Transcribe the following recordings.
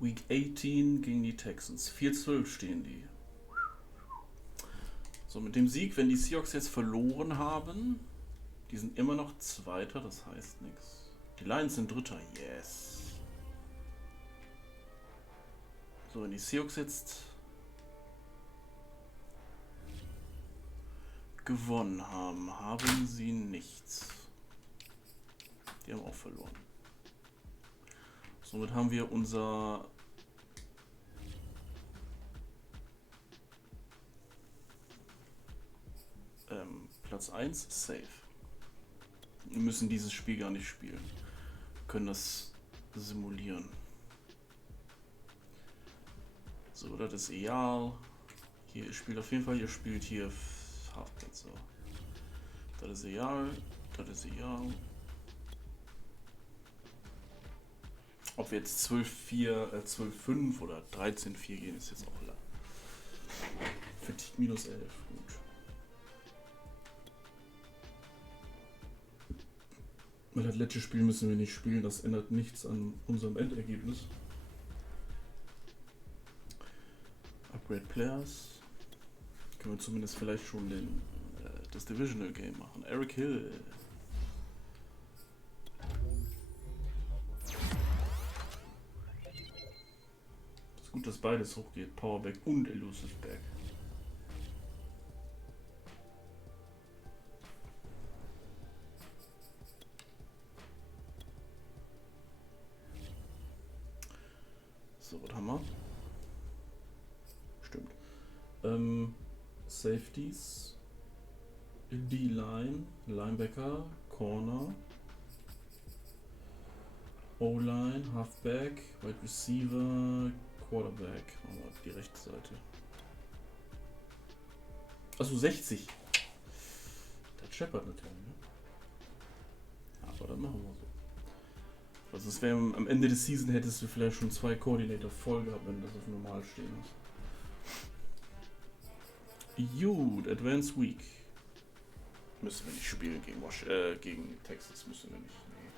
Week 18 gegen die Texans. 4-12 stehen die. So, mit dem Sieg, wenn die Seahawks jetzt verloren haben, die sind immer noch Zweiter, das heißt nichts. Die Lions sind Dritter, yes. So, wenn die Seahawks jetzt gewonnen haben, haben sie nichts. Die haben auch verloren. Somit haben wir unser Platz 1 safe. Wir müssen dieses Spiel gar nicht spielen. Wir können das simulieren. So, das ist egal. Hier, ihr spielt auf jeden Fall, ihr spielt hier Halfback, so. Das ist egal, das ist egal. Ob wir jetzt 12-4, 12-5 oder 13-4 gehen, ist jetzt auch lang. Fatigue minus 11, gut. Weil das letzte Spiel müssen wir nicht spielen, das ändert nichts an unserem Endergebnis. Upgrade Players. Können wir zumindest vielleicht schon das Divisional Game machen. Eric Hill. Es ist gut, dass beides hochgeht. Powerback und Elusive Back. So, was haben wir? Stimmt. Safeties. D-Line, Linebacker, Corner, O-Line, Halfback, Wide Receiver, Quarterback. Machen wir die rechte Seite. Also 60. Der scheppert natürlich, ne? Aber dann machen wir so. Also es wäre am Ende des Season hättest du vielleicht schon 2 Coordinator voll gehabt, wenn du das auf normal stehen hast. Gut, Advanced Week. Müssen wir nicht spielen gegen Texas, müssen wir nicht. Nee.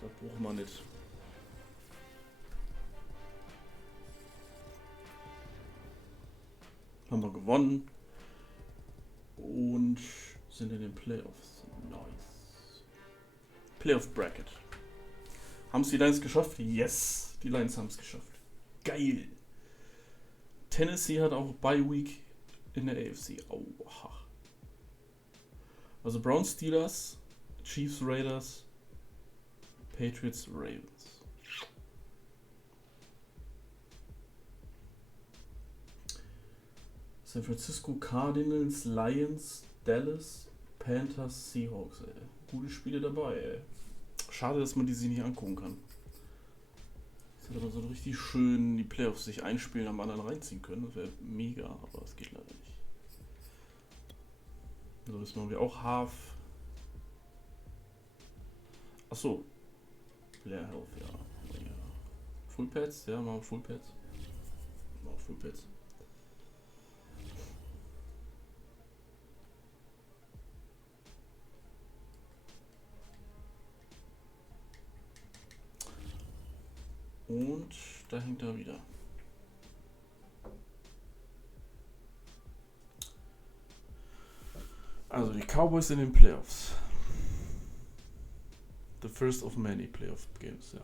Das brauchen wir nicht. Haben wir gewonnen. Und sind in den Playoffs. Nice. Playoff Bracket. Haben es die Lions geschafft? Yes. Die Lions haben es geschafft. Geil. Tennessee hat auch Bye Week in der AFC. Oha. Also Browns, Steelers, Chiefs, Raiders, Patriots, Ravens. San Francisco Cardinals, Lions, Dallas, Panthers, Seahawks. Ey. Gute Spiele dabei. Ey. Schade, dass man die sich nicht angucken kann. Das hätte man so richtig schön die Playoffs sich einspielen, am anderen reinziehen können. Das wäre mega, aber das geht leider nicht. So, das machen wir auch Half. Achso. Player Health, ja. Full Pads, ja, machen wir Full Pads. Machen wir Full Pads. Und da hängt er wieder. Also die Cowboys in den Playoffs. The first of many Playoff Games, ja.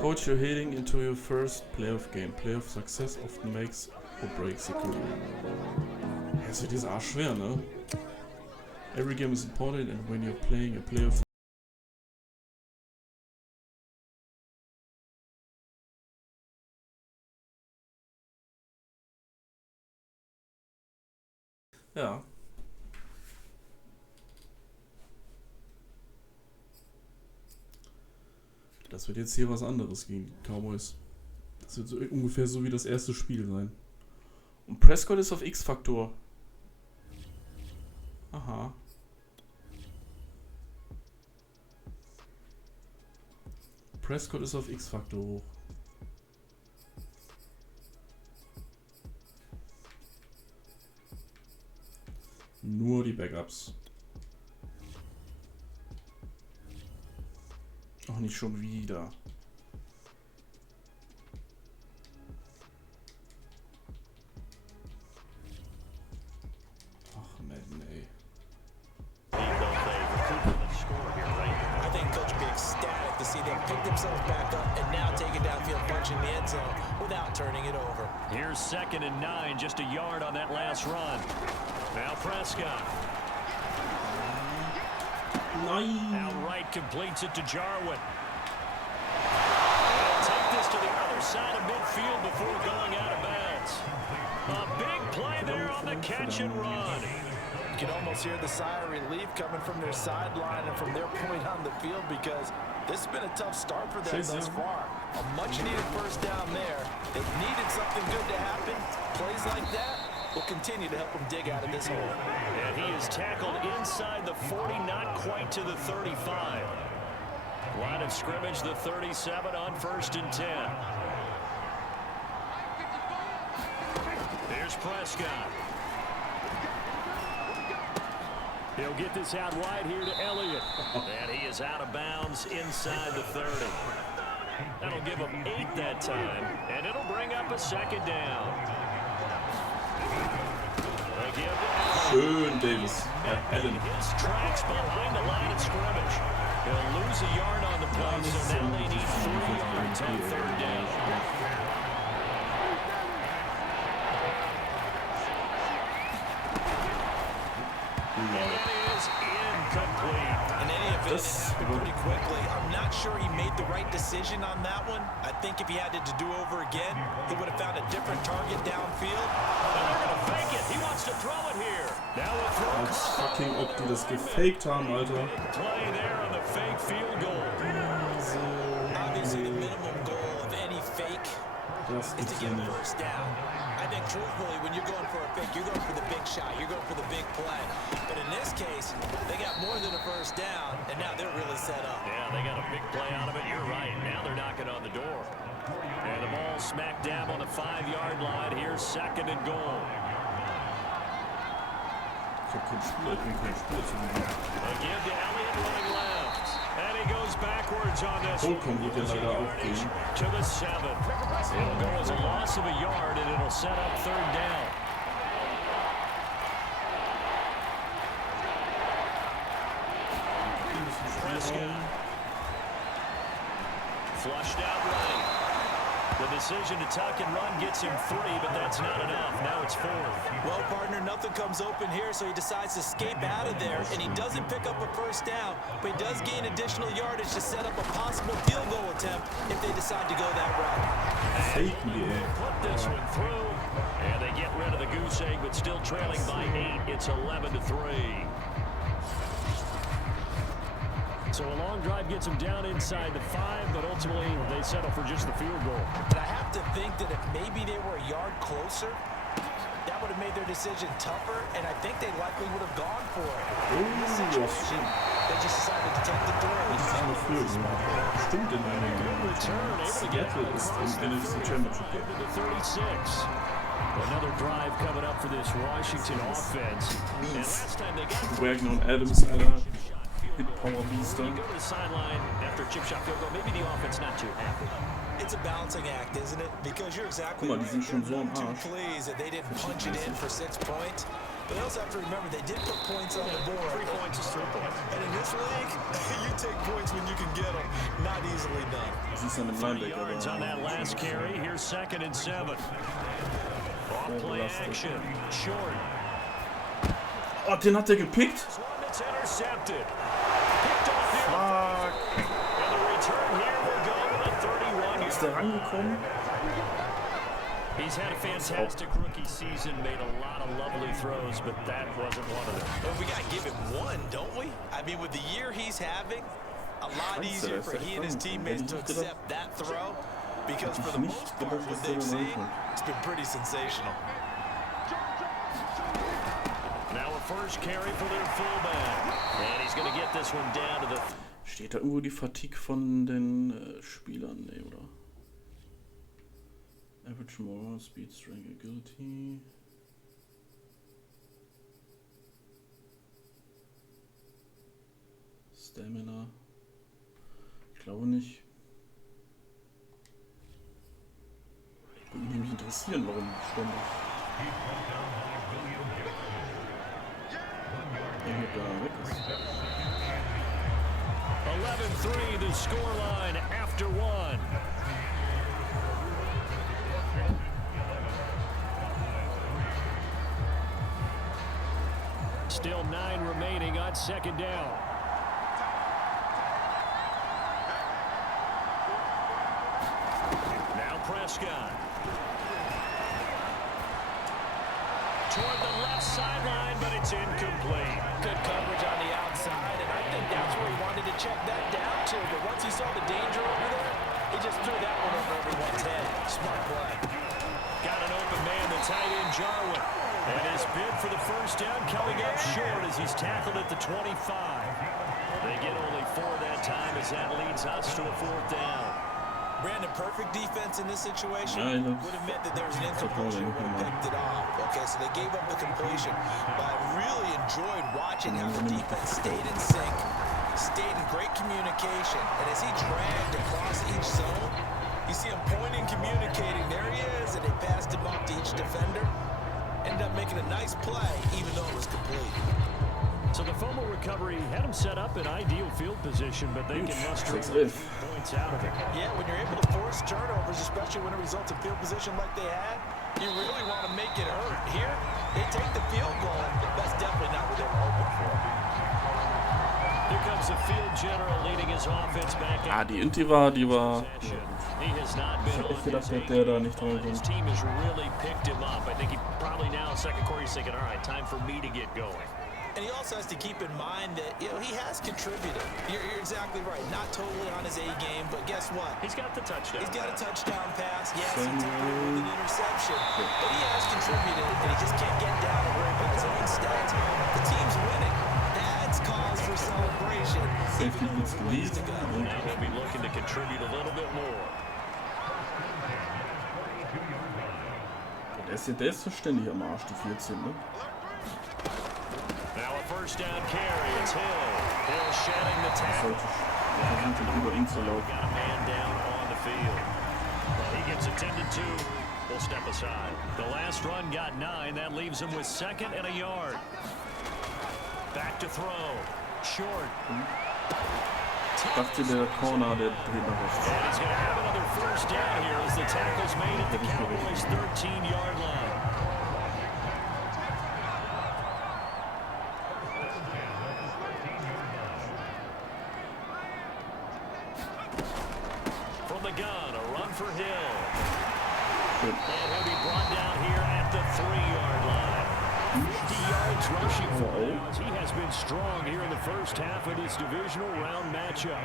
Coach, you're heading into your first playoff game. Playoff success often makes or breaks the career. Ja, das wird jetzt arschschwer, ne? Every game is important and when you're playing a playoff ja. Das wird jetzt hier was anderes gegen die Cowboys. Das wird so ungefähr so wie das erste Spiel sein. Und Prescott ist auf X-Faktor. Aha. Prescott ist auf X-Faktor hoch. Nur die Backups. Ach, nicht schon wieder. Ach, Madden, ey. I think Coach will be ecstatic to see them pick themselves back up and now take it downfield, punching the end zone without turning it over. Here's 2nd and 9, just a yard on that last run. Now Prescott. Nein! Outright completes it to Jarwin. They'll take this to the other side of midfield before going out of bounds. A big play there on the catch and run. You can almost hear the sigh of relief coming from their sideline and from their point on the field because this has been a tough start for them thus far. A much-needed first down there. They've needed something good to happen. Plays like that will continue to help them dig out of this hole. And he is tackled inside the 40, not quite to the 35. Line of scrimmage, the 37 on 1st and 10. Here's Prescott. He'll get this out wide here to Elliott. And he is out of bounds inside the 30. That'll give him 8 that time, and it'll bring up a 2nd down. Schön, Davis. Allen. His tracks behind the line of scrimmage. He'll lose a yard on the play, so now they need 3 yards on 3rd down. It is incomplete. In any event, it happened pretty quickly. I'm not sure he made the right decision on that one. I think if he had it to do over again, he would have found a different target downfield. And they're going to fake it. He wants to throw it here. Now the throw. Als fucking ob die das gefaked haben, Alter. Play there on the fake field goal. Obviously, the minimum goal of any fake Das is gibt's to ja get a nicht. first down. I think truthfully, when you're going for a fake, you're going for the big shot. You're going for the big play. But in this case, they got more than a first down, and now they're really set up. Yeah, they got a big play out of it. You're right. Now they're knocking on the door. And the ball smack dab on the 5-yard line. Here's 2nd and goal. Ich hab kein Spiel, ich bin kein Spiel zu gewinnen. Again to Elliott running left. And he goes backwards on this. Vollkommen wird ja leider auch gehen. To the 7. It'll go as a loss of a yard, and it'll set up 3rd down. Prescott. Flushed out right. The decision to tuck and run gets him 3, but that's not enough. Now it's 4th. Well, partner, nothing comes open here, so he decides to escape out of there, and he doesn't pick up a first down, but he does gain additional yardage to set up a possible field goal attempt if they decide to go that route. Faken die, ey. Put this one through, and they get rid of the goose egg, but still trailing by 8. It's 11-3. So a long drive gets them down inside the 5, but ultimately they settle for just the field goal. But I have to think that if maybe they were a yard closer, that would have made their decision tougher, and I think they likely would have gone for it. In this situation, they just decided to take the throw. Das ist eine Führung. Stimmt in einem Seattle ist im NFC Championship Game. 36. Another drive coming up for this Washington offense. And last time they got Wagner und Adams, Alter. Hit Power Beast. you go to the sideline after a chip shot field goal, maybe the offense not too happy. It's a balancing act, isn't it? Because you're exactly Guck mal, die sind schon so am too Arsch. pleased that they didn't punch it in for 6 points. But they also have to remember they did put points on the board. 3 points is 3 points. And in this league, you take points when you can get them. Not easily done. Das ist ja mit 3 Linebacker. yards on that last carry. Here's 2nd and 7. Off play action. Short. Oh, den hat er gepickt. This one that's intercepted. Picked off here. Fuck. And the return here will go with a 31. Ist der rangekommen? He's had a fantastic rookie season, made a lot of lovely throws, but that wasn't one of them. Well, we got to give him one, don't we? I mean, with the year he's having, a lot easier for he and his teammates to accept that throw because for the most part, what they've seen, it's been pretty sensational. Now a first carry for their fullback. And he's going to get this one down to the... Steht da irgendwo die Fatigue von den Spielern? Nee, oder? Average Moral, Speed, Strength, Agility. Stamina. Ich glaube nicht. Würde mich interessieren, warum ständig. Da weg ist. 11-3 the scoreline after one. Still 9 remaining on second down. Now Prescott. Toward the left sideline, but it's incomplete. Good coverage on the outside, and I think that's where he wanted to check that down to. But once he saw the danger over there, he just threw that one over everyone's head. Smart play. Got an open man, the tight end Jarwin. And his bid for the first down coming up short as he's tackled at the 25. They get only 4 that time as that leads us to a 4th down. Brandon, perfect defense in this situation would have meant that there was an incompletion would have picked it off. Okay, so they gave up the completion. But I really enjoyed watching how the defense stayed in sync, stayed in great communication. And as he dragged across each zone, you see him pointing, communicating. There he is, and they passed him off to each defender. Ended up making a nice play, even though it was complete. So the fumble recovery had them set up in ideal field position, but they can muster points out of it. Yeah, when you're able to force turnovers, especially when it results in field position like they had, you really want to make it hurt. Here, they take the field goal, but that's definitely not what they were hoping for. Here comes the field general leading his offense back. Die Inti war. He has not been on gedacht, dass der da nicht dran his team has really picked him up. I think he probably now in second quarter he's thinking, all right, time for me to get going. And he also has to keep in mind that, you know, he has contributed. You're exactly right. Not totally on his A game, but guess what? He's got the touchdown. He's got a touchdown pass. Yes, he took it with an interception. But he has contributed, and he just can't get down and worry about his own stats. The team's winning. That's cause for celebration. Safety gets released. Now he'll be looking to contribute a little bit more. Der ist so ständig am Arsch, die 14, ne? Now a first down carry. It's Hill. Hill shedding the tackle. Über ihn zu laufen. Got a man down on the field. Well, he gets attended to. We'll step aside. The last run got 9. That leaves him with 2nd and a yard. Back to throw. Short. Ich dachte, der Corner, der dreht nach rechts. And he's going to have another first down here as the tackle's made at the Cowboys' 13-yard line. From the gun, a run for Hill. And he'll be brought down here at the 3-yard line. 50 yards rushing for him. He has been strong here in the first half of this divisional round matchup.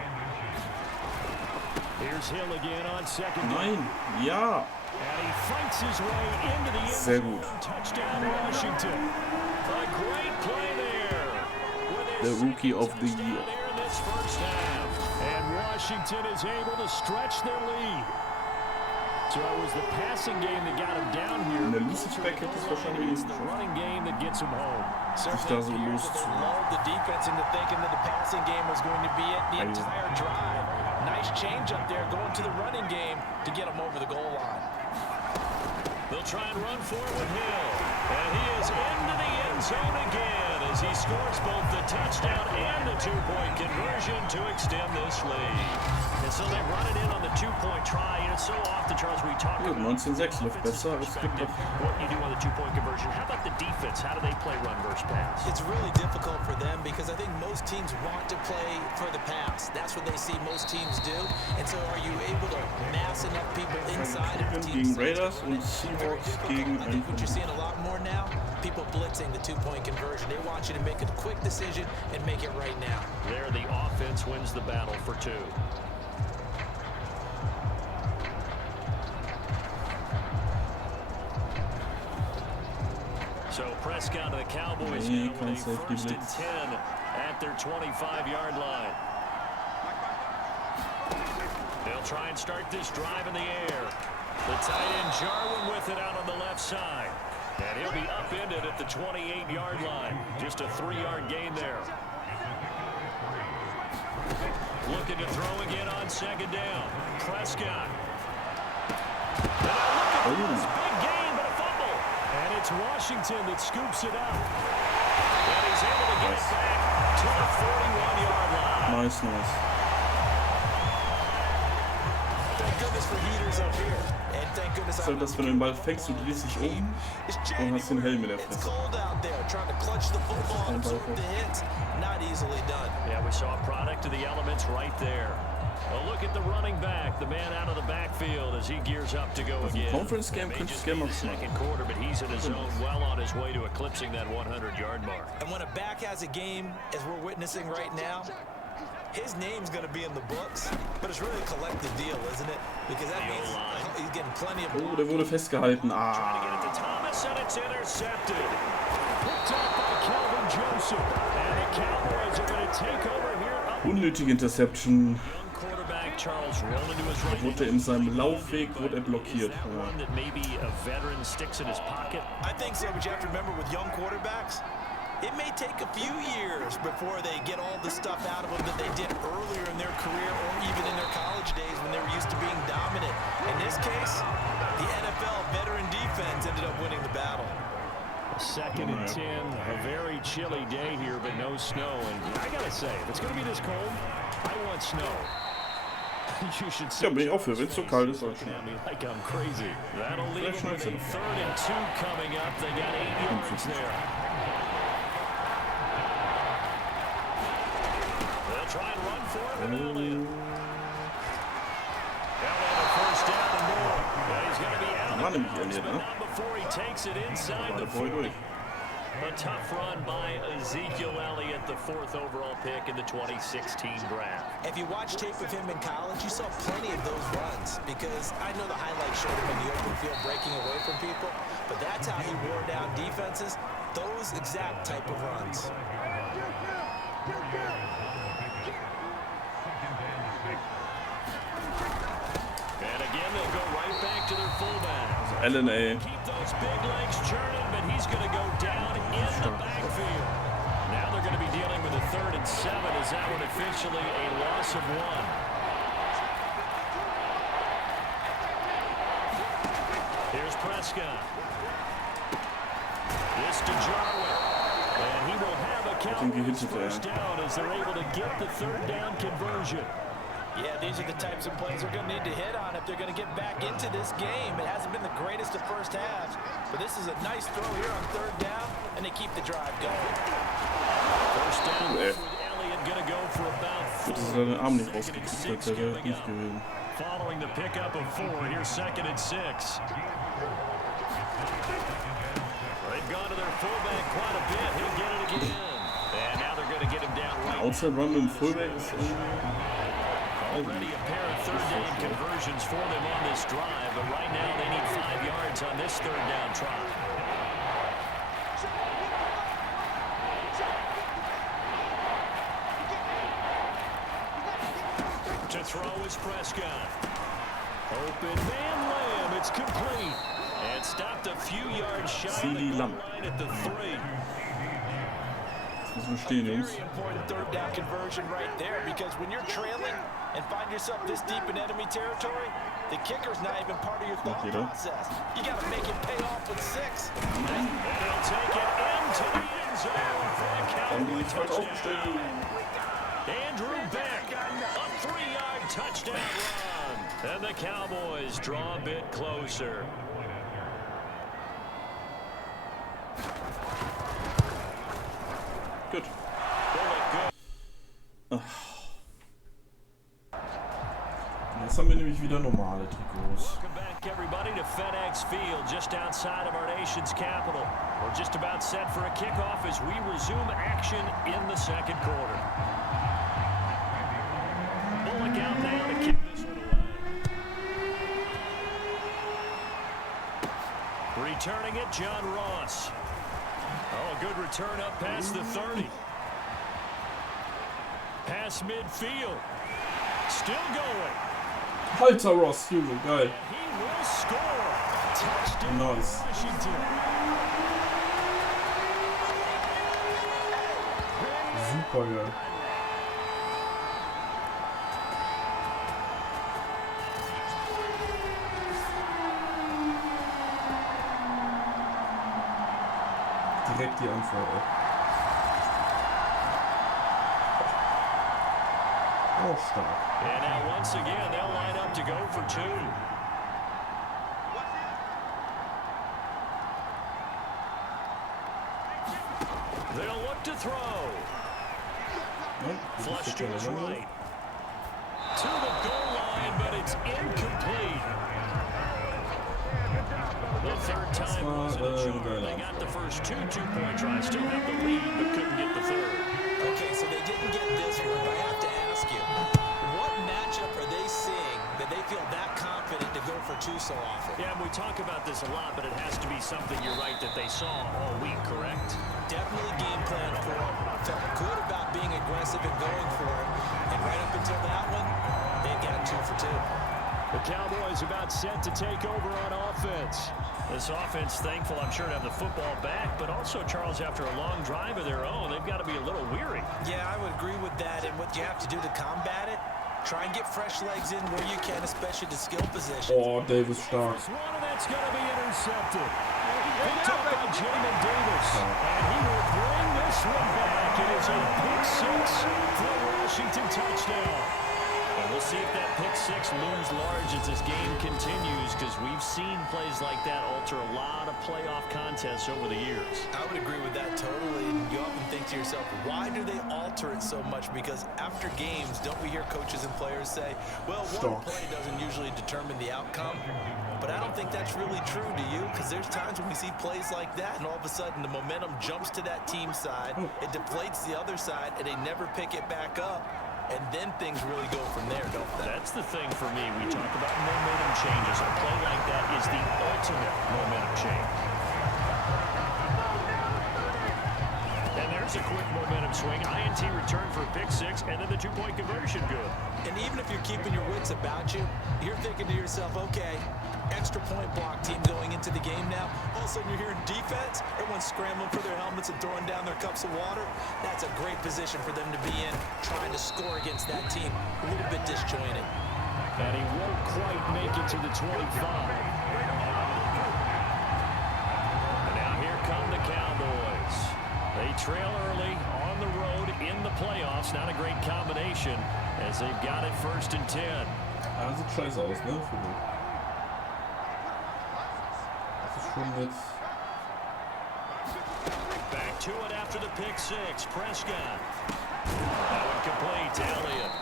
Here's Hill again on second down. Nein, ja. And he fights his way into the end Sehr zone. gut. Touchdown Washington. A great play there. The Rookie of the Year. There in this first half. And Washington is able to stretch their lead. So it was the passing game that got him down here. In der Lucic-Back hätte es wahrscheinlich It's the running game that gets him home. sich da so los zu. Lulled the defense into thinking that the passing game was going to be it the entire drive. Nice change up there going to the running game to get him over the goal line. They'll try and run for it with Hill. And he is into the end zone again as he scores both the touchdown and the 2-point conversion to extend this lead. And so they run it in on the 2-point try. And it's so often, Charles, we talk about 19-6 läuft besser als what you do on the 2-point conversion. How about the defense? How do they play run versus pass? It's really difficult for them because I think most teams want to play for the pass. That's what they see most teams do. And so are you able to mass enough people inside of the team's gegen Raiders und Seahawks gegen I think what you're seeing a lot more now, people blitzing the 2-point conversion. They want you to make a quick decision and make it right now. There, the offense wins the battle for 2. So Prescott of the Cowboys now with a 1st and 10 at their 25-yard line. They'll try and start this drive in the air. The tight end Jarwin with it out on the left side. And he'll be upended at the 28-yard line. Just a 3-yard gain there. Looking to throw again on second down. Prescott. And now look at this big gain, but a fumble. And it's Washington that scoops it up. And he's able to get it back to the 41-yard line. Nice. Thank goodness for heaters up here. And thank goodness So, dass wenn du den Ball fängst, du drehst dich um und hast den Helm in der It's Fresse. cold out there, trying to clutch the football and absorb the hits. Not easily done. Yeah, we saw a product of the elements right there. A look at the running back, the man out of the backfield as he gears up to go again. Conference game könnte ich gerne mal machen. Second quarter, but he's in his zone, well on his way to eclipsing that 100-yard mark. And when a back has a game, as we're witnessing right now, his name's going to be in the books, but it's really a collective deal, isn't it? Because that means he's getting plenty of... Oh, der wurde festgehalten. Trying to get it to Thomas, and it's intercepted. Picked up by Calvin Joseph. And the Cowboys are going to take over here. Unnötige Interception. Young quarterback Charles rolling to his right. Wurde in seinem Laufweg blockiert. One that maybe a veteran sticks in his pocket. I think so, but you have to remember with young quarterbacks, it may take a few years before they get all the stuff out of them that they did earlier in their career or even in their college days when they were used to being dominant. In this case, the NFL veteran defense ended up winning the battle. Second and 10, a very chilly day here, but no snow. And I gotta say, if it's gonna be this cold, I want snow. You should see. Ja, bin ich auch für, wenn es so kalt ist, soll es I mean, like I'm crazy. That'll leave them with a 3rd and 2 coming up. They got 8 yards there. They'll try and run for it. Elliott. Elliott, first down and more. Yeah, he's going to be out. War nämlich Elliott, ne? Not before he takes it inside the 40. A tough run by Ezekiel Elliott, the 4th overall pick in the 2016 draft. If you watch tape of him in college, you saw plenty of those runs because I know the highlights showed him in the open field breaking away from people, but that's how he wore down defenses, those exact type of runs. And again, they'll go right back to their fullback. LNA. Keep those big legs churning, but he's going to go down in the backfield. Now they're going to be dealing with a 3rd and 7 as that one officially a loss of 1. Here's Prescott. This to Jarwin. And he will have a Cowboys first down as they're able to get the 3rd down conversion. Yeah, these are the types of plays they're going to need to hit on if they're going to get back into this game. It hasn't been the greatest of first halves, but this is a nice throw here on 3rd down, and they keep the drive going. First down with Elliott going to go for about 4. Seinen Arm nicht rausgekriegt hat, der wäre nicht gewesen. Following the pickup of 4, here's 2nd and 6. They've gone to their fullback quite a bit. He'll get it again. And now they're going to get him down right. Outside run mit dem Fullback ist Already a pair of 3rd down conversions for them on this drive, but right now they need 5 yards on this 3rd down try. To throw is Prescott. Open man Lamb, it's complete. And stopped a few yards shy of the goal line at the 3. Das müssen wir stehen, Jungs. Very important 3rd down conversion right there because when you're trailing and find yourself this deep in enemy territory, the kicker's not even part of your thought process. You got to make it pay off with 6. And he'll take it into the end zone for a Cowboy touchdown. Andrew Beck, a 3-yard touchdown run. And the Cowboys draw a bit closer. Gut. Jetzt haben wir nämlich wieder normale Trikots. Welcome back, everybody, to FedEx Field, just outside of our nation's capital. We're just about set for a kickoff as we resume action in the 2nd quarter. Bullock out now to kick this one away. Returning it, John Ross. Oh, a good return up past the 30. Pass midfield. Still going. Halter Ross, Junge, geil. He will score. Touchdown, Nice. Washington. Super geil. direkt die Antwort. Oh, stark. And now once again, they'll line up to go for 2. They'll look to throw. Flush to his right. To the goal line, but it's incomplete. The third time wasn't a charm. They got the first 2 two-point tries. Still have the lead, but couldn't get the third. Okay, so they didn't get this one, but I have to ask you, what matchup are they seeing that they feel that confident to go for 2 so often? Yeah, we talk about this a lot, but it has to be something, you're right, that they saw all week, correct? Definitely game plan for it. Felt good about being aggressive and going for it. And right up until that one, they got 2 for 2. The Cowboys about set to take over on offense. This offense, thankful, I'm sure, to have the football back, but also, Charles, after a long drive of their own, they've got to be a little weary. Yeah, I would agree with that. And what you have to do to combat it, try and get fresh legs in where you can, especially to skill positions. Oh, Davis stark. One of that's going to be intercepted. Picked up by Jamin Davis. And he will bring this one back. It is a pick 6 for a Washington touchdown. And we'll see if that pick 6 looms large as this game continues, because we've seen plays like that alter a lot of playoff contests over the years. I would agree with that totally. And you often think to yourself, why do they alter it so much? Because after games, don't we hear coaches and players say, well, one play doesn't usually determine the outcome. But I don't think that's really true, do you? Because there's times when we see plays like that, and all of a sudden the momentum jumps to that team side, it deflates the other side, and they never pick it back up. And then things really go from there, don't they? That's the thing for me. We talk about momentum changes. A play like that is the ultimate momentum change. And there's a quick momentum swing. INT return for a pick 6, and then the 2-point conversion good. And even if you're keeping your wits about you, you're thinking to yourself, okay, extra point block team going into the game now. All of a sudden you're hearing defense, everyone's scrambling for their helmets and throwing down their cups of water. That's a great position for them to be in, trying to score against that team. A little bit disjointed. And he won't quite make it to the 25. And now here come the Cowboys. They trail early on the road in the playoffs. Not a great combination as they've got it 1st and 10. Ah, sieht scheiße aus, ne? Das ist schon jetzt. Back to it after the pick 6. Prescott. That one complete to Elliott.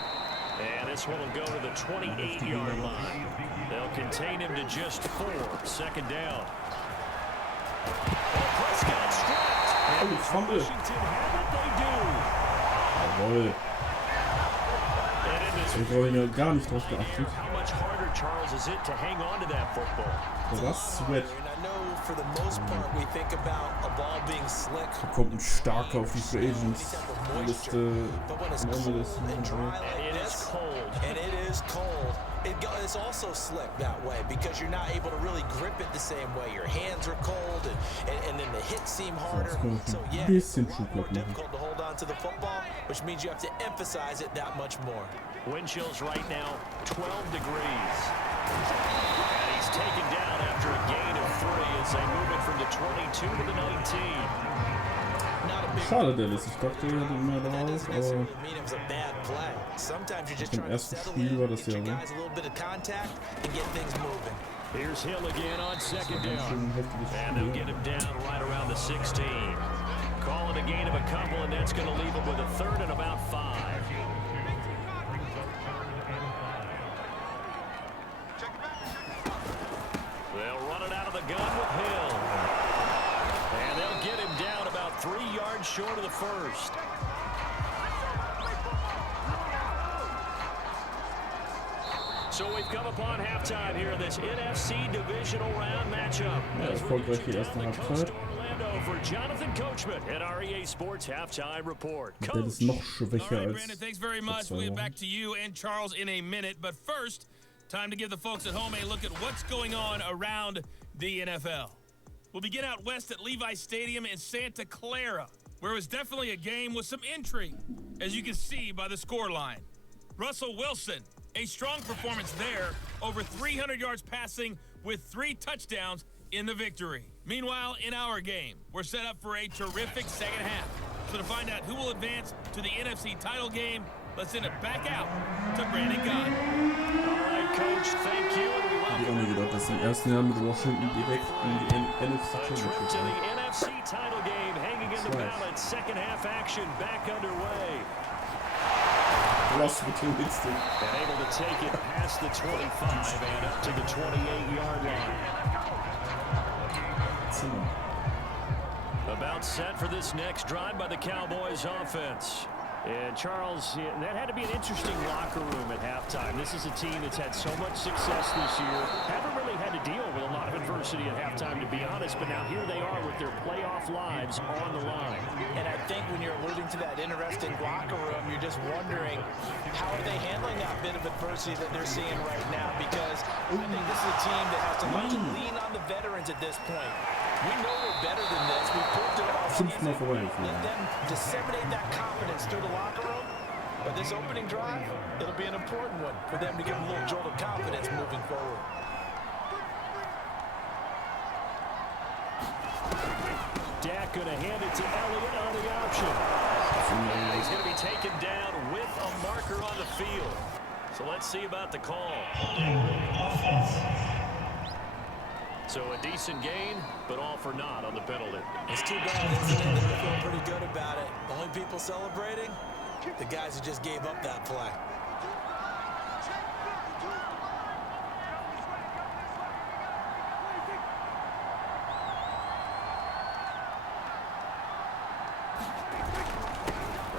And this one will go to the 28-yard line. They'll contain him to just 4. 2nd down. Oh, Prescott stripped. Oh, it's fumble. Washington have it, they do. Jawohl. Ich habe ja gar nicht drauf geachtet. How much harder, Charles, is it to hang on to that football? Das Sweat. For the most part, we think about a ball being slick. Da kommt ein starker auf die Free Agents Liste. But when it's cold and dry like this, and it is cold, it's also slick that way because you're not able to really grip it the same way. Your hands are cold, and then the hits seem harder. So yeah, it's more difficult to hold on to the football, which means you have to emphasize it that much more. Wind chills right now, 12 degrees. And he's taken down after a gain of 3 as they move it from the 22 to the 19. Schade, Dallas. Ich dachte, er hätte mehr draus, aber im ersten Spiel war das ja so. Here's Hill again on 2nd down. And they'll get him down right around the 16. Call it a gain of a couple, and that's going to leave him with a 3rd and about 5. They'll run it out of the gun with Hill. And they'll get him down about 3 yards short of the 1st. So we've come upon halftime here in this NFC divisional round matchup. Erfolgreich die erste Halbzeit. For Jonathan Coachman at our EA Sports halftime report. Der ist noch schwächer als Brandon, thanks very much. We'll get back to you and Charles in a minute. But first, time to give the folks at home a look at what's going on around the NFL. We'll begin out west at Levi's Stadium in Santa Clara, where it was definitely a game with some intrigue, as you can see by the scoreline. Russell Wilson, a strong performance there, over 300 yards passing with 3 touchdowns in the victory. Meanwhile, in our game, we're set up for a terrific second half. So to find out who will advance to the NFC title game, let's send it back out to Brandon Gott. All right, Coach, thank you. And we Ich hätte auch welcome nie gedacht, dass im ersten Jahr mit Washington direkt in die NFC a trip Championship to the kommen. NFC title game hanging in the balance. Second half action back underway. Ross between instant. And able to take it past the 25 and up to the 28-yard line. About set for this next drive by the Cowboys offense. And Charles, that had to be an interesting locker room at halftime. This is a team that's had so much success this year. Haven't really had to deal with a lot of adversity at halftime, to be honest. But now here they are with their playoff lives on the line. And I think when you're alluding to that interesting locker room, you're just wondering how are they handling that bit of adversity that they're seeing right now? Because I think this is a team that has to lean on the veterans at this point. We know we're better than this. We proved it all season. Let them disseminate that confidence through the locker room. But this opening drive, it'll be an important one for them to give them a little jolt of confidence moving forward. Dak going to hand it to Elliott on the option. And he's going to be taken down with a marker on the field. So let's see about the call. So a decent gain, but all for naught on the penalty. It's too bad, isn't it? They're feeling pretty good about it. The only people celebrating, the guys who just gave up that play.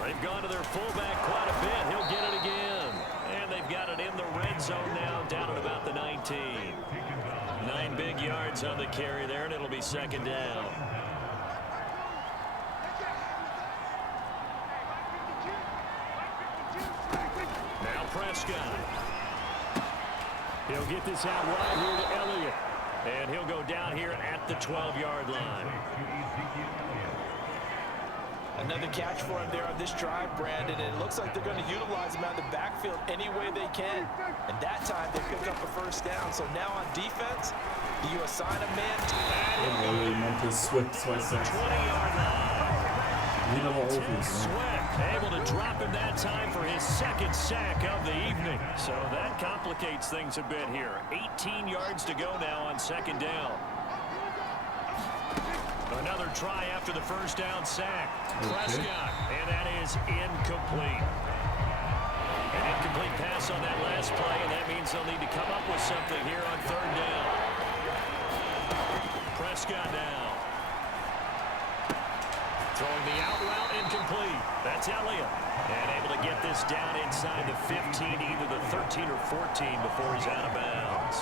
They've gone to their fullback quite a bit. He'll get it again. And they've got it in the red zone now, down at about the 19. 9 big yards on the carry there, and it'll be second down. Now Prescott. He'll get this out wide here to Elliott. And he'll go down here at the 12-yard line. Another catch for him there on this drive, Brandon, and it looks like they're going to utilize him out of the backfield any way they can. And that time they pick up a first down. So now on defense, do you assign a man to Sweat, 20-yard line. Sweat able to drop him that time for his second sack of the evening. So that complicates things a bit here. 18 yards to go now on second down. Another try after the first down sack. Prescott, and that is incomplete. An incomplete pass on that last play, and that means they'll need to come up with something here on third down. Prescott now. Throwing the out route, incomplete. That's Elliott. And able to get this down inside the 15, either the 13 or 14 before he's out of bounds.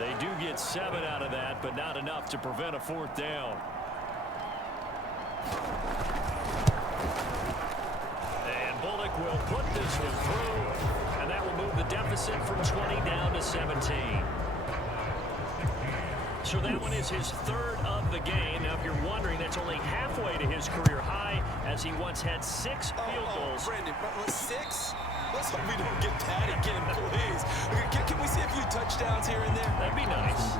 They do get 7 out of that, but not enough to prevent a fourth down. And Bullock will put this one through, and that will move the deficit from 20 down to 17. So that one is his third of the game. Now, if you're wondering, that's only halfway to his career high, as he once had 6 field goals. Brandon, 6? Let's hope we don't get that again, please. Can we see a few touchdowns here and there? That'd be nice.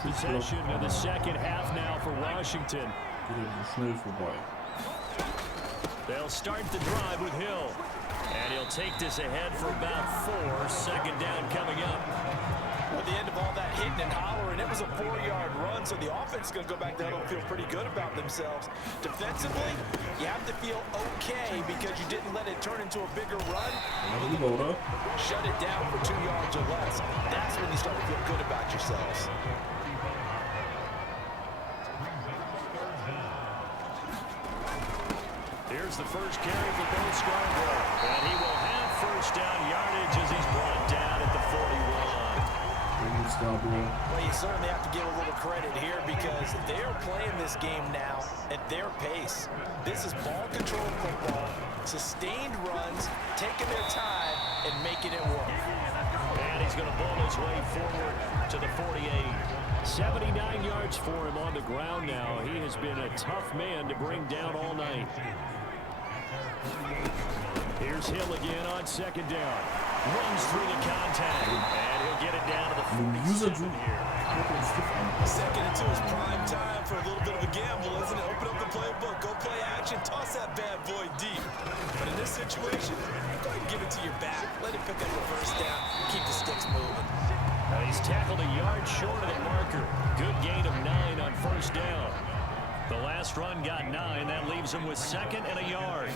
Possession of the second half now for Washington. They'll start the drive with Hill. And he'll take this ahead for about 4. Second down coming up. At the end of all that hitting and hollering, it was a 4-yard run, so the offense is going to go back down and feel pretty good about themselves. Defensively, you have to feel okay because you didn't let it turn into a bigger run. Shut it down for 2 yards or less. That's when you start to feel good about yourselves. Here's the first carry for Bill Scarborough. And he will have first down yardage as he's brought down at the 41. Well, you certainly have to give a little credit here because they're playing this game now at their pace. This is ball control football, sustained runs, taking their time and making it work. And he's going to ball his way forward to the 48. 79 yards for him on the ground now. He has been a tough man to bring down all night. Here's Hill again on second down. Runs through the contact, and he'll get it down to the 47 here. Second into his prime time for a little bit of a gamble, isn't it? Open up the playbook, go play action, toss that bad boy deep. But in this situation, go ahead and give it to your back. Let it pick up the first down, keep the sticks moving. He's tackled a yard short of the marker. Good gain of 9 on first down. The last run got 9. That leaves him with second and a yard.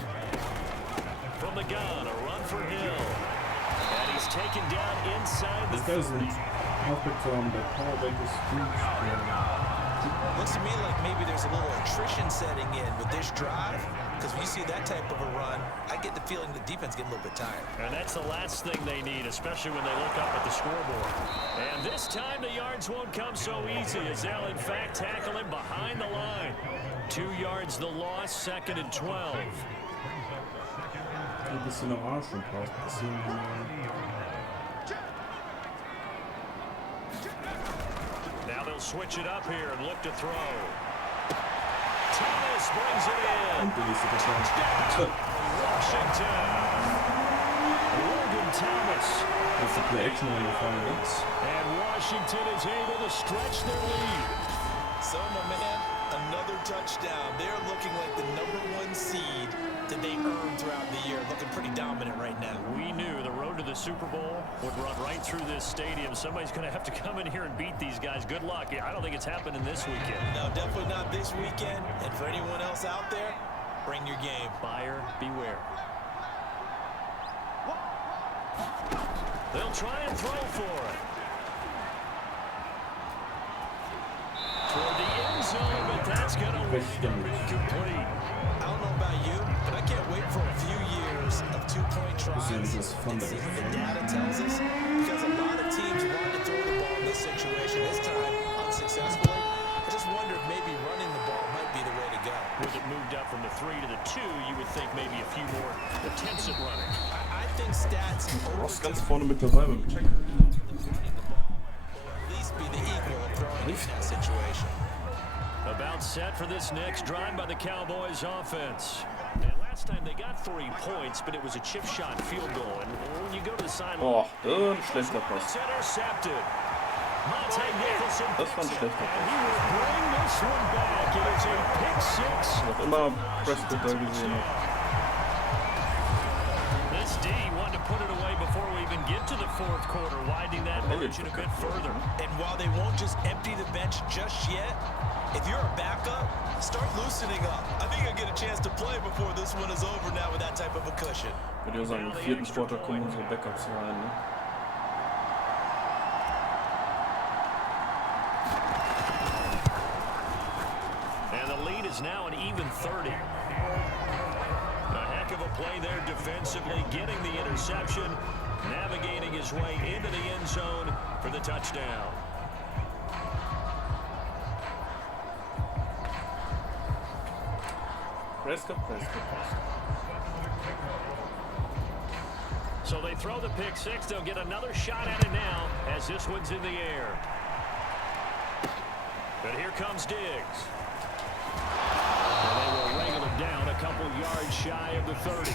From the gun, a run for Hill. And he's taken down inside the 30. Looks to me like maybe there's a little attrition setting in with this drive, because when you see that type of a run, I get the feeling the defense getting a little bit tired. And that's the last thing they need, especially when they look up at the scoreboard. And this time the yards won't come so easy, as they'll in fact tackle him behind the line. 2 yards the loss, second and 12. Now they'll switch it up here and look to throw. Thomas brings it in. Touchdown, Washington. Logan Thomas. And Washington is able to stretch their lead. So, my man, another touchdown. They're looking like the #1 seed that they earned throughout the year. Looking pretty dominant right now. We knew the road to the Super Bowl would run right through this stadium. Somebody's going to have to come in here and beat these guys. Good luck. I don't think it's happening this weekend. No, definitely not this weekend. And for anyone else out there, bring your game. Buyer beware. They'll try and throw for it. Toward the end zone, but that's going to be incomplete. I don't know about you, but I can't wait for a few years of 2-point tries and see what the data tells us, because a lot of teams want to throw the ball in this situation, this time unsuccessfully. I just wonder if maybe running the ball might be the way to go. With it moved up from the 3 to the 2, you would think maybe a few more attempts at running. I think stats Ross ganz vorne mit dabei beim Check. at least be the equal of throwing in that situation. About set for this next drive by the Cowboys offense. And last time they got 3 points, but it was a chip shot field goal. And when you go to the sideline, Oh, schlechter Pass. it's intercepted. Monte Nicholson Das war ein schlechter and Pass. he will bring this one back. It is a pick 6. Noch immer Prescott da gesehen habe. This D wanted to put it away before we even get to the fourth quarter, widening that margin a bit further. And while they won't just empty the bench just yet, if you're a backup, start loosening up. I think you'll get a chance to play before this one is over now with that type of a cushion. Ich würde ja sagen, im 4. Quarter kommen unsere Backups rein. Ne? And the lead is now an even 30. A heck of a play there defensively, getting the interception, navigating his way into the end zone for the touchdown. Prescott. So they throw the pick 6. They'll get another shot at it now as this one's in the air. But here comes Diggs. And they will wrangle him down a couple yards shy of the 30.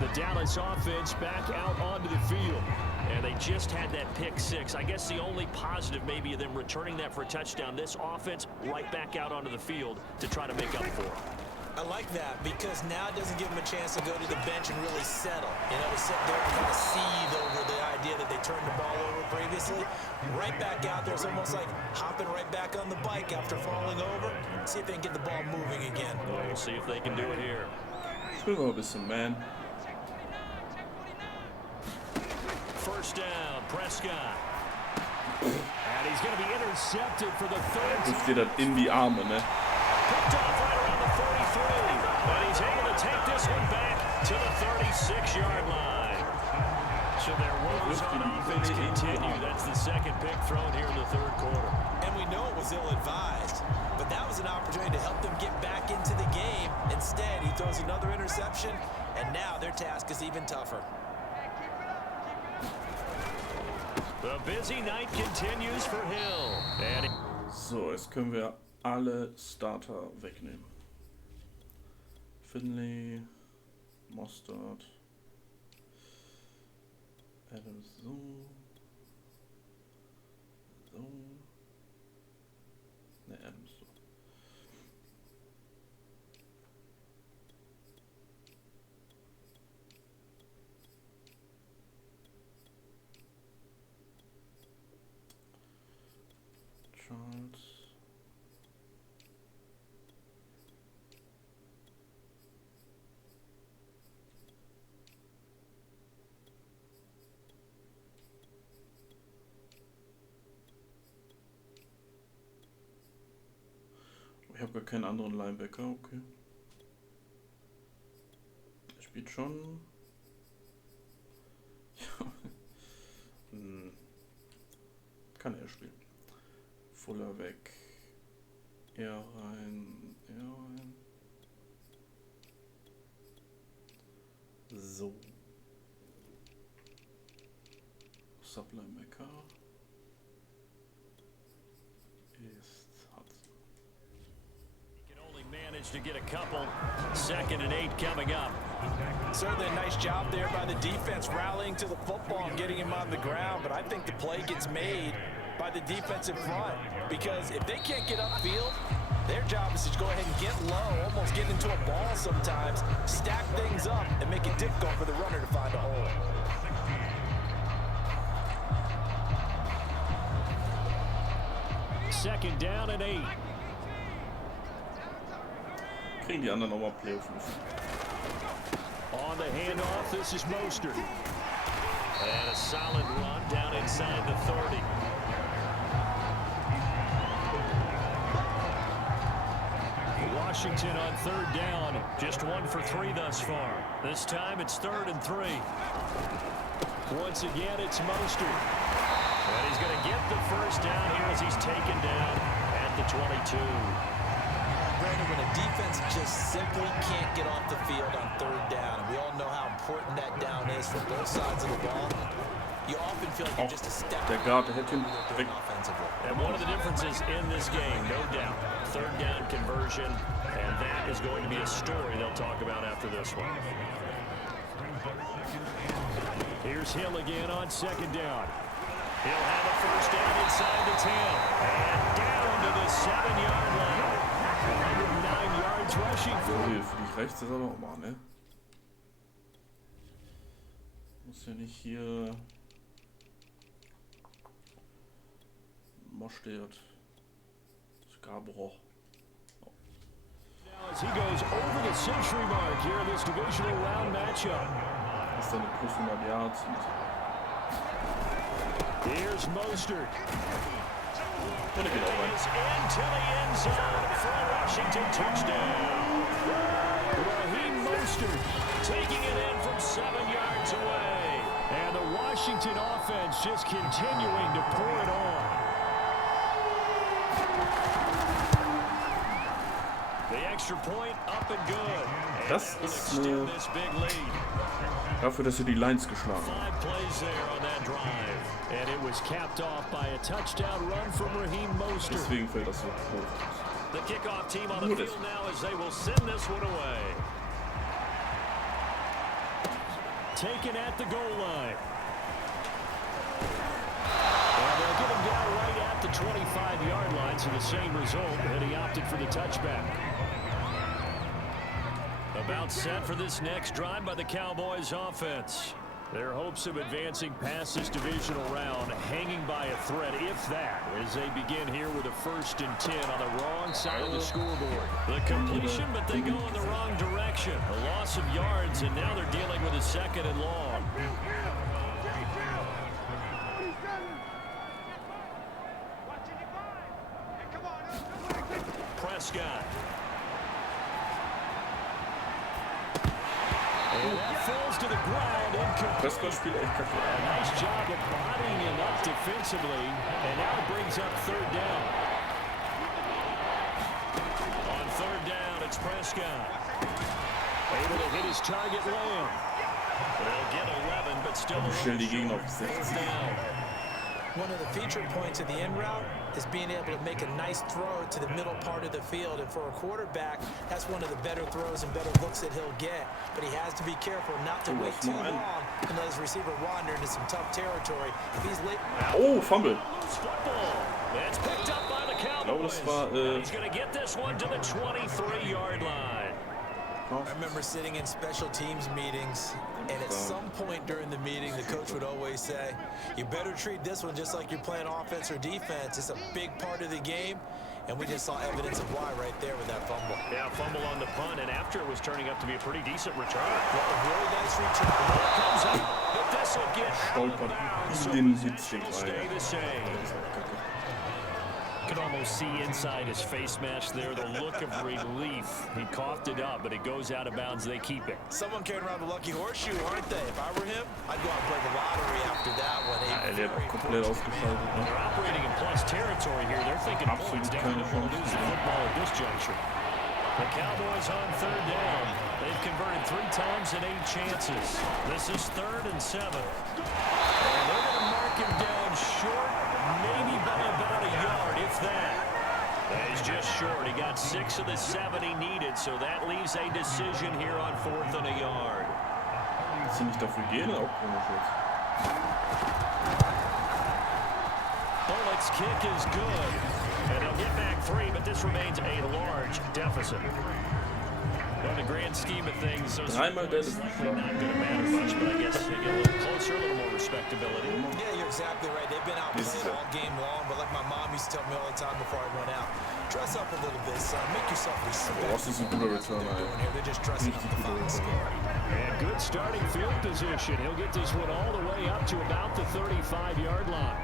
The Dallas offense back out onto the field. And they just had that pick 6. I guess the only positive maybe of them returning that for a touchdown. This offense right back out onto the field to try to make up for it. I like that because now it doesn't give them a chance to go to the bench and really settle. You know, to sit there and kind of seethe over the idea that they turned the ball over previously. Right back out there, it's almost like hopping right back on the bike after falling over. See if they can get the ball moving again. We'll see if they can do it here. Spiel mal ein bisschen, man. First down, Prescott. And he's going to be intercepted for the third Ruft time. dir das in die Arme, ne? Picked off right around the 33. And he's able to take this one back to the 36-yard line. So their woes on offense continue. That's the second pick thrown here in the third quarter. And we know it was ill-advised, but that was an opportunity to help them get back into the game. Instead, he throws another interception, and now their task is even tougher. The busy night continues for Hill. And So, jetzt können wir alle Starter wegnehmen. Finley, Mostert, Adams so. Ne, Adams so. Charles. Ich habe gar keinen anderen Linebacker, okay. Er spielt schon. Kann er spielen. Fuller weg. Er rein. So. Sublinebacker. Managed to get a couple. 2nd and 8 coming up. Certainly a nice job there by the defense rallying to the football and getting him on the ground, but I think the play gets made by the defensive front because if they can't get upfield, their job is to go ahead and get low, almost get into a ball sometimes, stack things up, and make it difficult for the runner to find a hole. Second down and 8. Kriegen die anderen nochmal Playoff. On the handoff, this is Mostert. And a solid run down inside the 30. Washington on 3rd down. Just 1 for 3 thus far. This time it's 3rd and 3. Once again, it's Mostert. And he's going to get the first down here as he's taken down at the 22. Brandon, when a defense just simply can't get off the field on 3rd down, and we all know how important that down is for both sides of the ball, you often feel like you're just a step offensively. And one of the differences in this game, no doubt, 3rd down conversion, and that is going to be a story they'll talk about after this one. Here's Hill again on 2nd down. He'll have a first down inside the 10, and down to the 7-yard line. 109 yards rushing for him. Für dich rechts ist er noch mal, ne? Muss ja nicht hier Mostert, Scarborough. Now as he goes over the century mark here in this divisional round matchup. Das ist dann eine plus 100 Yards. Here's Mostert. Und er geht auch rein. Into the end zone for a Washington touchdown. Raheem Mostert taking it in from 7 yards away. And the Washington offense just continuing to pour it on. The extra point up and good. Das ist dafür, dass sie die Lions geschlagen haben. 5 plays there on that drive. And it was capped off by a touchdown run from Raheem Mostert. Deswegen fällt das so hoch. The kickoff team on the field now as they will send this one away. Taken at the goal line. And they'll get him down right at the 25-yard line, so the same result, and he opted for the touchback. About set for this next drive by the Cowboys offense. Their hopes of advancing past this divisional round hanging by a thread, if that, as they begin here with a 1st and 10 on the wrong side of the scoreboard. The completion, but they go in the wrong direction. A loss of yards, and now they're dealing with a 2nd and long. Prescott. And that falls to the ground. Prescott spielt echt kacke. A nice job of bodying him up defensively, and now it brings up 3rd down. On 3rd down, it's Prescott. Able to hit his target Lamb. They'll get 11, but still Stell die Gegner auf 16. One of the feature points of the end route is being able to make a nice throw to the middle part of the field. And for a quarterback, that's one of the better throws and better looks that he'll get. But he has to be careful not to wait too long and let his receiver wander into some tough territory. If he's late... Oh, Fumble. It's picked up by the Cowboys. He's going to get this one to the 23-yard line. I remember sitting in special teams meetings, and at some point during the meeting, the coach would always say, you better treat this one just like you're playing offense or defense. It's a big part of the game, and we just saw evidence of why right there with that fumble. Yeah, fumble on the punt, and after it was turning up to be a pretty decent return. Yeah, a really nice return. Ball comes up, but this will get out of bounds, so the will stay the same. You can almost see inside his face mask there the look of relief. He coughed it up, but it goes out of bounds. They keep it. Someone carrying around the lucky horseshoe, aren't they? If I were him, I'd go out and play the lottery after that one. They're operating in plus territory here. They're thinking points down to lose the football at this juncture. The Cowboys on third down. They've converted 3 times and 8 chances. This is 3rd and 7. And they're going to mark him down short, maybe by about a yard, if that. He's just short. He got 6 of the 7 he needed, so that leaves a decision here on 4th and a yard. Dass sie nicht dafür gehen, auch komisch jetzt. Bullock's kick is good. And they'll get back 3, but this remains a large deficit. In the grand scheme of things, those are not going to matter much, but I guess they get a little closer, a little more respectability. Yeah, you're exactly right. They've been outplayed all game long, but like my mom used to tell me all the time before I went out, dress up a little bit, son. Make yourself respect. Das ist ein guter Returner. They're just dressing up the final score. And good starting field position. He'll get this one all the way up to about the 35-yard line.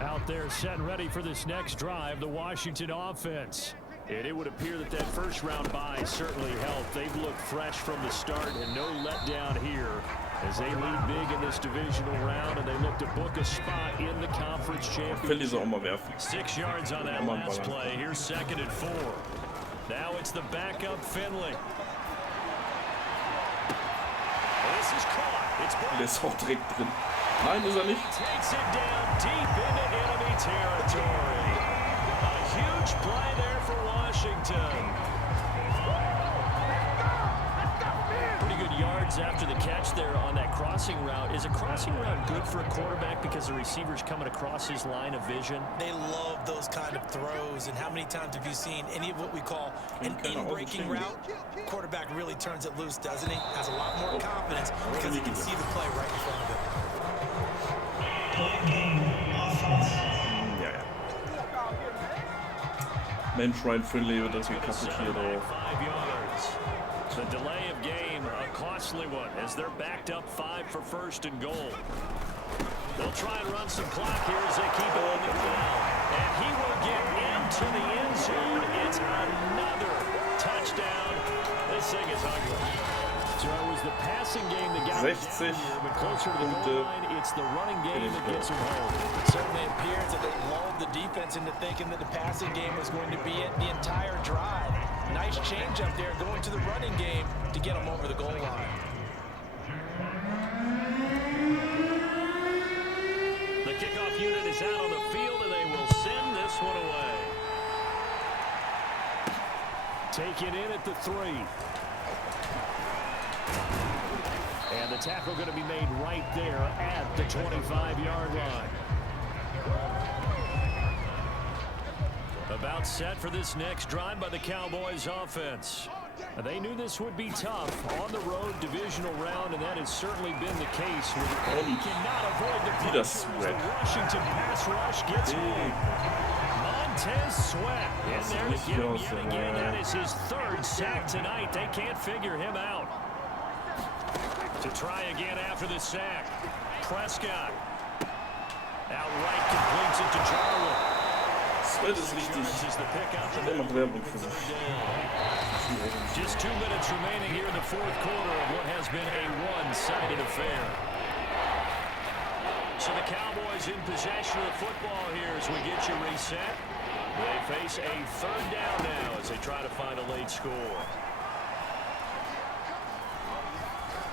Out there set and ready for this next drive, the Washington offense. And it would appear that that first-round bye certainly helped. They've looked fresh from the start and no letdown here as they lead big in this divisional round, and they look to book a spot in the conference championship. 6 yards on that last play. Here's 2nd and 4. Now it's the backup Finley. This is caught. It's blocked. Der ist auch direkt drin. Nein, ist er nicht. Takes it down deep into enemy territory. A huge play there for Washington. Pretty good yards after the catch there on that crossing route. Is a crossing route good for a quarterback because the receiver's coming across his line of vision? They love those kind of throws, and how many times have you seen any of what we call an in-breaking route? Quarterback really turns it loose, doesn't he? Has a lot more confidence because he can see the play right in front of him. Ja, ja. Mensch, Ryan Finley wird das gekapituliert auch. The delay of game, a costly one, as they're backed up 5 for 1st and goal. They'll try and run some clock here as they keep it on the ground. And he will get into the end zone. It's another touchdown. This thing is ugly. So it was the passing game that got 60 but closer to the goal line, it's the running game that gets him home. It certainly appears that they lulled the defense into thinking that the passing game was going to be it the entire drive. Nice change up there going to the running game to get them over the goal line. The kickoff unit is out on the field, and they will send this one away. Taken in at the 3. And the tackle going to be made right there at the 25-yard line. About set for this next drive by the Cowboys offense. They knew this would be tough on the road divisional round, and that has certainly been the case. He cannot avoid the pressure. The Washington pass rush gets home. Montez Sweat in there to get him yet again. That is his 3rd sack tonight. They can't figure him out. To try again after the sack. Prescott. Outright completes it to Jarwin. Sweat ist richtig. Der macht Werbung für sich. Just 2 minutes remaining here in the 4th quarter of what has been a one-sided affair. So the Cowboys in possession of the football here as we get you reset. They face a 3rd down now as they try to find a late score.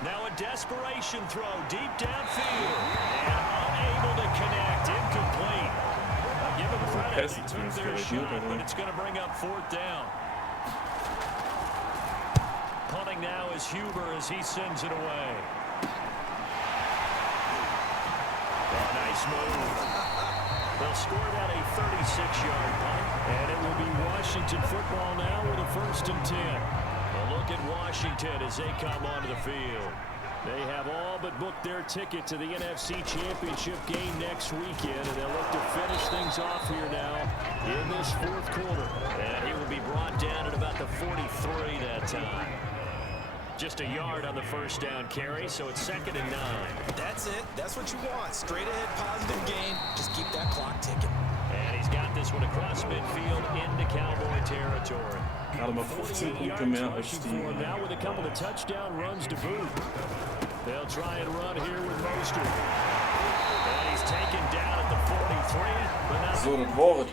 Now a desperation throw deep downfield. And unable to connect. Incomplete. I'll give him credit. He took their shot, but it's going to bring up 4th down. Punting now is Huber as he sends it away. Oh, nice move. They'll score that a 36-yard punt. And it will be Washington football now with a 1st and 10. A look at Washington as they come onto the field. They have all but booked their ticket to the NFC Championship game next weekend, and they'll look to finish things off here now in this 4th quarter. And he will be brought down at about the 43 that time. Just a yard on the 1st down carry, so it's 2nd and 9. That's it. That's what you want. Straight ahead, positive gain. Just keep that clock ticking. And he's got this one across midfield into Cowboy territory. Gerade mal 15 Punkte mehr als die. Now with a couple of touchdown runs to boot. They'll try and run here with Mostert. And he's taken down at the 43. But now So, das war es.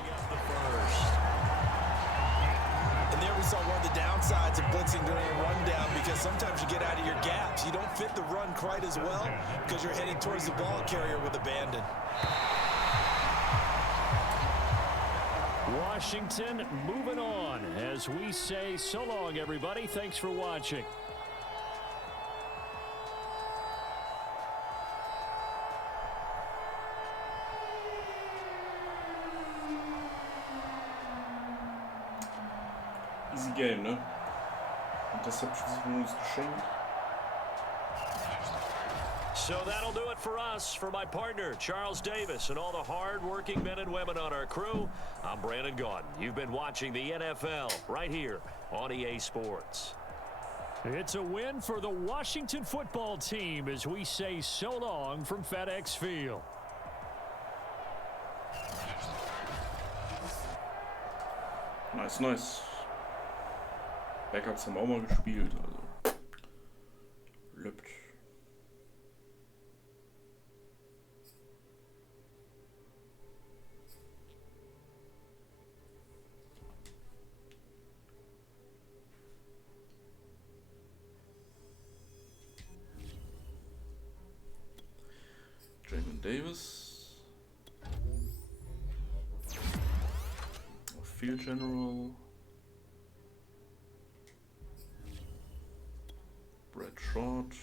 And there we saw one of the downsides of blitzing during a rundown, because sometimes you get out of your gaps. You don't fit the run quite as well because you're headed towards the ball carrier with abandon. Washington moving on as we say so long, everybody. Thanks for watching. Easy Game, ne? Interceptions sind uns geschenkt. So that'll do it for us. For my partner, Charles Davis, and all the hard-working men and women on our crew, I'm Brandon Gaudin. You've been watching the NFL right here on EA Sports. It's a win for the Washington football team as we say so long from FedEx Field. Nice, nice. Backups haben auch mal gespielt, also. Löppt. Davis, Field General, Brad Short,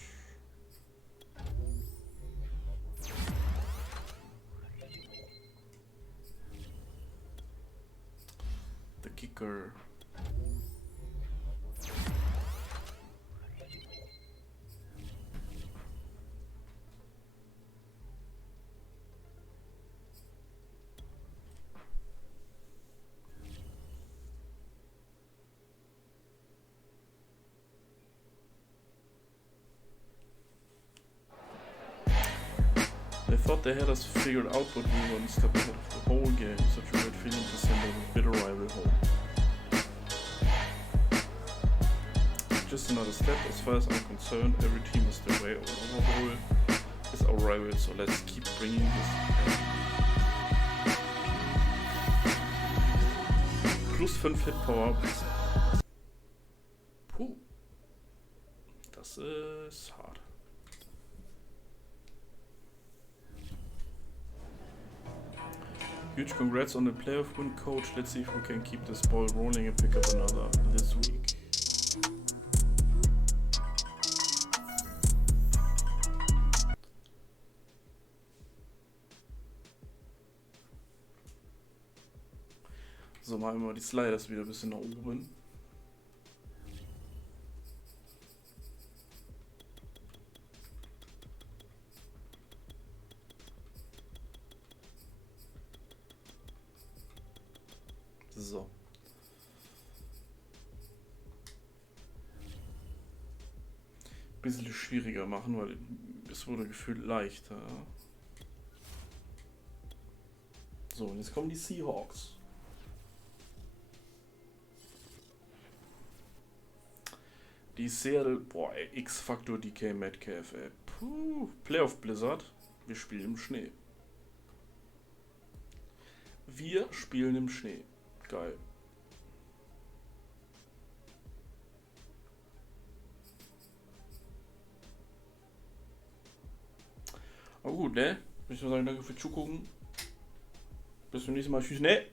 the kicker, They thought they had us figured out, but we were one step ahead of the whole game. Such a great feeling to send a bitter rival home. Just another step as far as I'm concerned. Every team is their way overall is our rival, so let's keep bringing this. Plus 5 Hit Power. Puh. Das ist hart. Huge congrats on the playoff win, coach. Let's see if we can keep this ball rolling and pick up another this week. So, machen wir mal die Sliders wieder ein bisschen nach oben. So. Bisschen schwieriger machen, weil es wurde gefühlt leichter. So, und jetzt kommen die Seahawks. Die Seattle, boah, X-Faktor DK Metcalf, ey. Puh, Playoff Blizzard. Wir spielen im Schnee. Wir spielen im Schnee. Geil. Aber gut, ne? Ich würde sagen, danke fürs Zugucken. Bis zum nächsten Mal. Tschüss, ne?